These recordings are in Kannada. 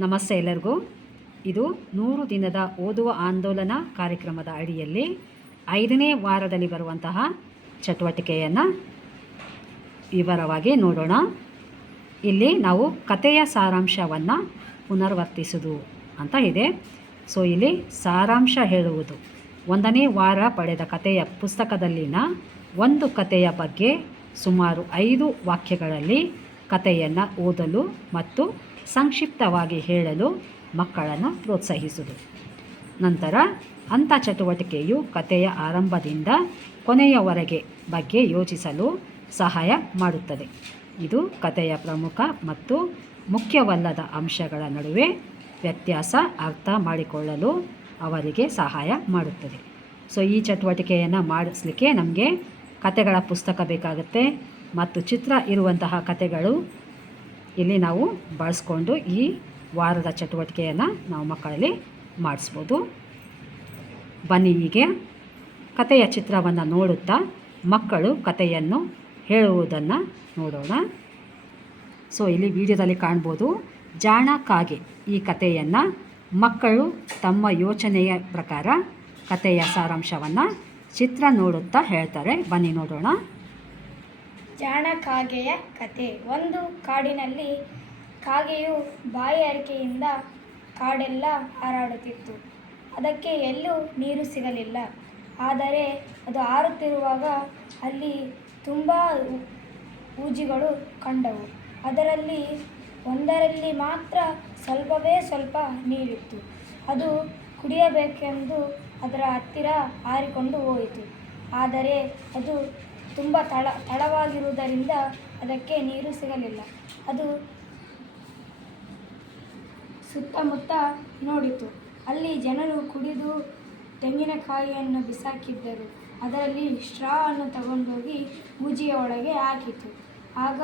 ನಮಸ್ತೆ ಎಲ್ಲರಿಗೂ. ಇದು ನೂರು ದಿನದ ಓದುವ ಆಂದೋಲನ ಕಾರ್ಯಕ್ರಮದ ಅಡಿಯಲ್ಲಿ ಐದನೇ ವಾರದಲ್ಲಿ ಬರುವಂತಹ ಚಟುವಟಿಕೆಯನ್ನು ವಿವರವಾಗಿ ನೋಡೋಣ. ಇಲ್ಲಿ ನಾವು ಕಥೆಯ ಸಾರಾಂಶವನ್ನು ಪುನರ್ವರ್ತಿಸುವುದು ಅಂತ ಇದೆ. ಸೊ, ಇಲ್ಲಿ ಸಾರಾಂಶ ಹೇಳುವುದು. ಒಂದನೇ ವಾರ ಪಡೆದ ಕಥೆಯ ಪುಸ್ತಕದಲ್ಲಿನ ಒಂದು ಕಥೆಯ ಬಗ್ಗೆ ಸುಮಾರು ಐದು ವಾಕ್ಯಗಳಲ್ಲಿ ಕಥೆಯನ್ನು ಓದಲು ಮತ್ತು ಸಂಕ್ಷಿಪ್ತವಾಗಿ ಹೇಳಲು ಮಕ್ಕಳನ್ನು ಪ್ರೋತ್ಸಾಹಿಸುವುದು. ನಂತರ ಅಂಥ ಚಟುವಟಿಕೆಯು ಕಥೆಯ ಆರಂಭದಿಂದ ಕೊನೆಯವರೆಗೆ ಬಗ್ಗೆ ಯೋಚಿಸಲು ಸಹಾಯ ಮಾಡುತ್ತದೆ. ಇದು ಕಥೆಯ ಪ್ರಮುಖ ಮತ್ತು ಮುಖ್ಯವಲ್ಲದ ಅಂಶಗಳ ನಡುವೆ ವ್ಯತ್ಯಾಸ ಅರ್ಥ ಮಾಡಿಕೊಳ್ಳಲು ಅವರಿಗೆ ಸಹಾಯ ಮಾಡುತ್ತದೆ. ಸೊ, ಈ ಚಟುವಟಿಕೆಯನ್ನು ಮಾಡಿಸ್ಲಿಕ್ಕೆ ನಮಗೆ ಕತೆಗಳ ಪುಸ್ತಕ ಬೇಕಾಗುತ್ತೆ ಮತ್ತು ಚಿತ್ರ ಇರುವಂತಹ ಕತೆಗಳು ಇಲ್ಲಿ ನಾವು ಬಳಸ್ಕೊಂಡು ಈ ವಾರದ ಚಟುವಟಿಕೆಯನ್ನು ನಾವು ಮಕ್ಕಳಲ್ಲಿ ಮಾಡಿಸ್ಬೋದು. ಬನ್ನಿ ಹೀಗೆ ಕಥೆಯ ಚಿತ್ರವನ್ನು ನೋಡುತ್ತಾ ಮಕ್ಕಳು ಕಥೆಯನ್ನು ಹೇಳುವುದನ್ನು ನೋಡೋಣ. ಸೊ ಇಲ್ಲಿ ವಿಡಿಯೋದಲ್ಲಿ ಕಾಣ್ಬೋದು ಜಾಣ ಕಾಗೆ ಈ ಕಥೆಯನ್ನು ಮಕ್ಕಳು ತಮ್ಮ ಯೋಚನೆಯ ಪ್ರಕಾರ ಕಥೆಯ ಸಾರಾಂಶವನ್ನು ಚಿತ್ರ ನೋಡುತ್ತಾ ಹೇಳ್ತಾರೆ. ಬನ್ನಿ ನೋಡೋಣ. ಜಾಣ ಕಾಗೆಯ ಕತೆ. ಒಂದು ಕಾಡಿನಲ್ಲಿ ಕಾಗೆಯು ಬಾಯಾರಿಕೆಯಿಂದ ಕಾಡೆಲ್ಲ ಹಾರಾಡುತ್ತಿತ್ತು. ಅದಕ್ಕೆ ಎಲ್ಲೂ ನೀರು ಸಿಗಲಿಲ್ಲ. ಆದರೆ ಅದು ಹಾರುತ್ತಿರುವಾಗ ಅಲ್ಲಿ ತುಂಬ ಊಜಿಗಳು ಕಂಡವು. ಅದರಲ್ಲಿ ಒಂದರಲ್ಲಿ ಮಾತ್ರ ಸ್ವಲ್ಪವೇ ಸ್ವಲ್ಪ ನೀರಿತ್ತು. ಅದು ಕುಡಿಯಬೇಕೆಂದು ಅದರ ಹತ್ತಿರ ಹಾರಿಕೊಂಡು ಹೋಯಿತು. ಆದರೆ ಅದು ತುಂಬ ತಳ, ತಳವಾಗಿರುವುದರಿಂದ ಅದಕ್ಕೆ ನೀರು ಸಿಗಲಿಲ್ಲ. ಅದು ಸುತ್ತಮುತ್ತ ನೋಡಿತು. ಅಲ್ಲಿ ಜನರು ಕುಡಿದು ತೆಂಗಿನಕಾಯಿಯನ್ನು ಬಿಸಾಕಿದ್ದರು. ಅದರಲ್ಲಿ ಸ್ಟ್ರಾವನ್ನು ತಗೊಂಡೋಗಿ ಬೂಜಿಯ ಒಳಗೆ ಹಾಕಿತು. ಆಗ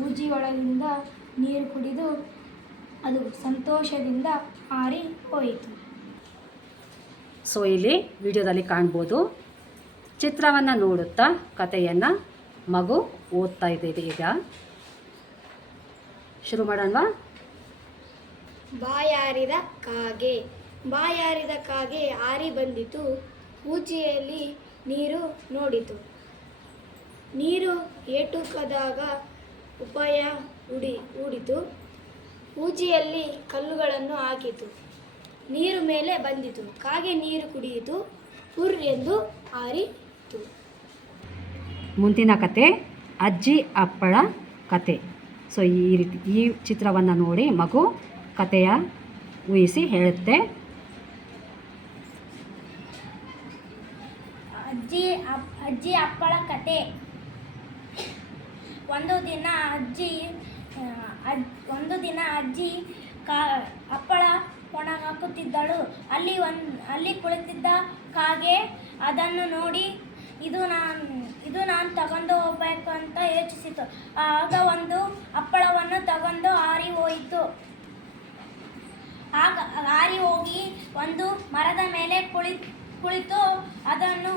ಬೂಜಿಯೊಳಗಿಂದ ನೀರು ಕುಡಿದು ಅದು ಸಂತೋಷದಿಂದ ಹಾರಿ ಹೋಯಿತು. ಸೊ ಇಲ್ಲಿ ವಿಡಿಯೋದಲ್ಲಿ ಕಾಣ್ಬೋದು. ಚಿತ್ರವನ್ನು ನೋಡುತ್ತಾ ಕಥೆಯನ್ನು ಮಗು ಓದ್ತಾ ಇದೆ ಈಗ. ಶುರು ಮಾಡೋಣವಾ? ಬಾಯಾರಿದ ಕಾಗೆ. ಬಾಯಾರಿದ ಕಾಗೆ ಆರಿ ಬಂದಿತು. ಊಜಿಯಲ್ಲಿ ನೀರು ನೋಡಿತು. ನೀರು ಏಟುಕದಾಗ ಉಪಾಯ ಉಡಿ ಹೂಡಿತು ಊಜಿಯಲ್ಲಿ ಕಲ್ಲುಗಳನ್ನು ಹಾಕಿತು. ನೀರು ಮೇಲೆ ಬಂದಿತು. ಕಾಗೆ ನೀರು ಕುಡಿಯಿತು. ಹುರ್ ಎಂದು ಹಾರಿತು ಮುಂದಿನ ಕತೆ ಅಜ್ಜಿ ಅಪ್ಪಳ ಕತೆ. ಸೊ ಈ ರೀತಿ ಈ ಚಿತ್ರವನ್ನು ನೋಡಿ ಮಗು ಕತೆಯ ಊಹಿಸಿ ಹೇಳುತ್ತೆ. ಅಜ್ಜಿ ಅಜ್ಜಿ ಅಪ್ಪಳ ಕತೆ. ಒಂದು ದಿನ ಅಜ್ಜಿ ಅಜ್- ಒಂದು ದಿನ ಅಜ್ಜಿ ಕಾ ಅಪ್ಪಳ ಒಣ ಹಾಕುತ್ತಿದ್ದಳು ಅಲ್ಲಿ ಒಂದು ಅಲ್ಲಿ ಕುಳಿತಿದ್ದ ಕಾಗೆ ಅದನ್ನು ನೋಡಿ ಇದು ನಾನು ಇದು ನಾನು ತಗೊಂಡು ಹೋಗ್ಬೇಕು ಅಂತ ಯೋಚಿಸಿತು. ಆಗ ಒಂದು ಹಪ್ಪಳವನ್ನು ತಗೊಂಡು ಹಾರಿ ಹೋಯಿತು. ಆಗ ಹಾರಿ ಹೋಗಿ ಒಂದು ಮರದ ಮೇಲೆ ಕುಳಿ, ಕುಳಿತು ಅದನ್ನು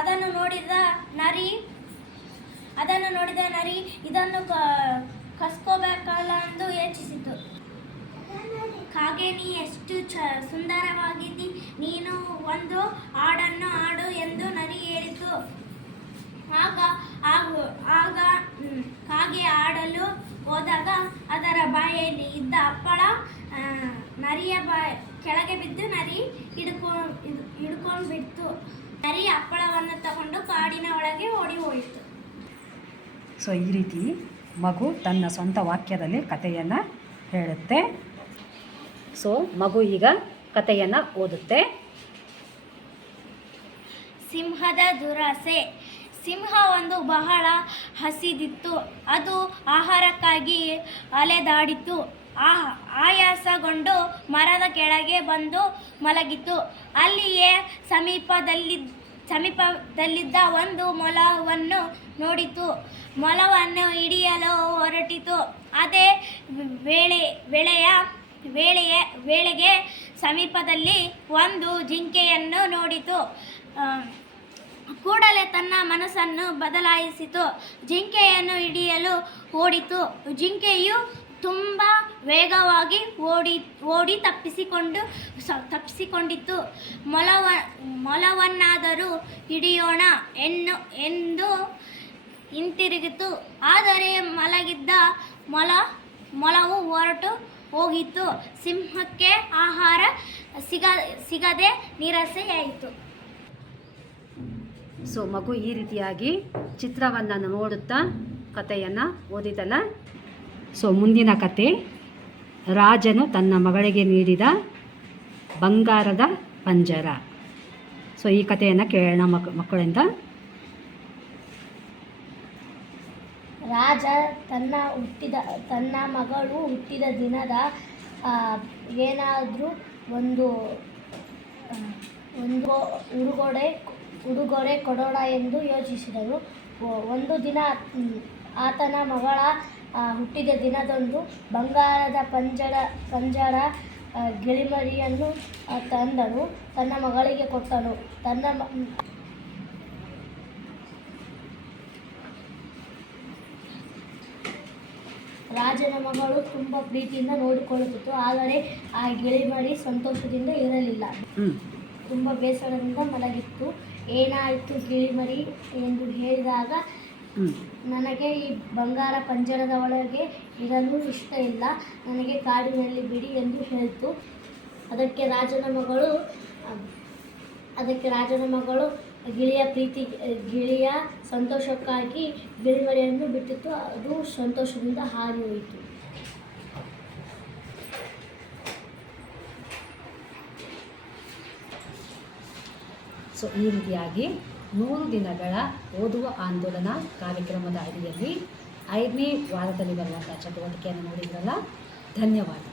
ಅದನ್ನು ನೋಡಿದ ನರಿ, ಅದನ್ನು ನೋಡಿದ ನರಿ ಇದನ್ನು ಕಸ್ಕೋಬೇಕಲ್ಲ ಎಂದು ಯೋಚಿಸಿತು. ಹಾಗೆ ನೀ ಎಷ್ಟು ಚ, ಸುಂದರವಾಗಿದ್ದಿ, ನೀನು ಒಂದು ಹಾಡನ್ನು ಹಾಡು ಎಂದು ನರಿ ಹೇಳಿತು ಆಗ, ಆಗ- ಆಗ ಕಾಗೆ ಆಡಲು ಹೋದಾಗ ಅದರ ಬಾಯಲ್ಲಿ ಇದ್ದ ಹಪ್ಪಳ ನರಿಯ ಬಾ, ಕೆಳಗೆ ಬಿದ್ದು ನರಿ ಹಿಡ್ಕೊಂಡು ಹಿಡ್ಕೊಂಡು ಬಿಡ್ತು ನರಿ ಹಪ್ಪಳವನ್ನು ತಗೊಂಡು ಕಾಡಿನ ಒಳಗೆ ಓಡಿ ಹೋಯಿತು. ಸೊ ಈ ರೀತಿ ಮಗು ತನ್ನ ಸ್ವಂತ ವಾಕ್ಯದಲ್ಲಿ ಕಥೆಯನ್ನು ಹೇಳುತ್ತೆ. ಸೊ ಮಗು ಈಗ ಕಥೆಯನ್ನು ಓದುತ್ತೆ. ಸಿಂಹದ ದುರಾಸೆ. ಸಿಂಹ ಒಂದು ಬಹಳ ಹಸಿದಿತ್ತು. ಅದು ಆಹಾರಕ್ಕಾಗಿ ಅಲೆದಾಡಿತು ಆ ಆಯಾಸಗೊಂಡು ಮರದ ಕೆಳಗೆ ಬಂದು ಮಲಗಿತು ಅಲ್ಲಿಯೇ ಸಮೀಪದಲ್ಲಿ, ಸಮೀಪದಲ್ಲಿದ್ದ ಒಂದು ಮೊಲವನ್ನು ನೋಡಿತು. ಮೊಲವನ್ನು ಹಿಡಿಯಲು ಹೊರಟಿತು. ಅದೇ ವೇಳೆ, ವೇಳೆಯ ವೇಳೆಯ, ವೇಳೆಗೆ ಸಮೀಪದಲ್ಲಿ ಒಂದು ಜಿಂಕೆಯನ್ನು ನೋಡಿತು. ಕೂಡಲೇ ತನ್ನ ಮನಸ್ಸನ್ನು ಬದಲಾಯಿಸಿತು. ಜಿಂಕೆಯನ್ನು ಹಿಡಿಯಲು ಓಡಿತು. ಜಿಂಕೆಯು ತುಂಬ ವೇಗವಾಗಿ ಓಡಿ ಓಡಿ ತಪ್ಪಿಸಿಕೊಂಡು, ಸ- ತಪ್ಪಿಸಿಕೊಂಡಿತ್ತು. ಮೊಲವ, ಮೊಲವನ್ನಾದರೂ ಹಿಡಿಯೋಣ ಎನ್ನು, ಎಂದು ಹಿಂತಿರುಗಿತು. ಆದರೆ ಮಲಗಿದ್ದ ಮೊಲ, ಮೊಲವು ಹೊರಟು ಹೋಗಿತ್ತು. ಸಿಂಹಕ್ಕೆ ಆಹಾರ ಸಿಗ, ಸಿಗದೆ ನಿರಾಸೆಯಾಯಿತು. ಸೊ ಮಗು ಈ ರೀತಿಯಾಗಿ ಚಿತ್ರವನ್ನು ನೋಡುತ್ತಾ ಕಥೆಯನ್ನು ಓದಿದಲ್ಲ. ಸೊ ಮುಂದಿನ ಕತೆ ರಾಜನು ತನ್ನ ಮಗಳಿಗೆ ನೀಡಿದ ಬಂಗಾರದ ಪಂಜರ. ಸೊ ಈ ಕಥೆಯನ್ನು ಕೇಳೋಣ ಮಕ್, ಮಕ್ಕಳಿಂದ. ರಾಜ ತನ್ನ ಹುಟ್ಟಿದ, ತನ್ನ ಮಗಳು ಹುಟ್ಟಿದ ದಿನದ ಏನಾದರೂ ಒಂದು ಒಂದು ಉಡುಗೊರೆ ಉಡುಗೊರೆ ಕೊಡೋಣ ಎಂದು ಯೋಚಿಸಿದರು ಒಂದು ದಿನ ಆತನ ಮಗಳ ಹುಟ್ಟಿದ ದಿನದಂದು ಬಂಗಾರದ ಪಂಜರ ಪಂಜರ ಗಿಳಿಮರಿಯನ್ನು ತಂದನು ತನ್ನ ಮಗಳಿಗೆ ಕೊಟ್ಟನು. ತನ್ನ ಮ- ರಾಜನ ಮಗಳು ತುಂಬ ಪ್ರೀತಿಯಿಂದ ನೋಡಿಕೊಳ್ಳುತ್ತಿತ್ತು. ಆದರೆ ಆ ಗಿಳಿಮರಿ ಸಂತೋಷದಿಂದ ಇರಲಿಲ್ಲ. ತುಂಬ ಬೇಸರದಿಂದ ಮಲಗಿತ್ತು. ಏನಾಯಿತು ಗಿಳಿಮರಿ ಎಂದು ಹೇಳಿದಾಗ ನನಗೆ ಈ ಬಂಗಾರ ಪಂಜರದ ಒಳಗೆ ಇರಲು ಇಷ್ಟ ಇಲ್ಲ ನನಗೆ ಕಾಡಿನಲ್ಲಿ ಬಿಡಿ ಎಂದು ಹೇಳಿತು. ಅದಕ್ಕೆ ರಾಜನ ಮಗಳು ಅದಕ್ಕೆ ರಾಜನ ಮಗಳು ಗಿಳಿಯ ಪ್ರೀತಿ ಗಿಳಿಯ ಸಂತೋಷಕ್ಕಾಗಿ ಗಿಳಿಮರಿಯನ್ನು ಬಿಟ್ಟಿತ್ತು ಅದು ಸಂತೋಷದಿಂದ ಹಾರಿ ಹೋಯಿತು. ಸೊ ಈ ರೀತಿಯಾಗಿ ನೂರು ದಿನಗಳ ಓದುವ ಆಂದೋಲನ ಕಾರ್ಯಕ್ರಮದ ಅಡಿಯಲ್ಲಿ ಐದನೇ ವಾರದಲ್ಲಿ ಬರುವಂಥ ಚಟುವಟಿಕೆಯನ್ನು ನೋಡಿದ್ರಲ್ಲ? ಧನ್ಯವಾದ.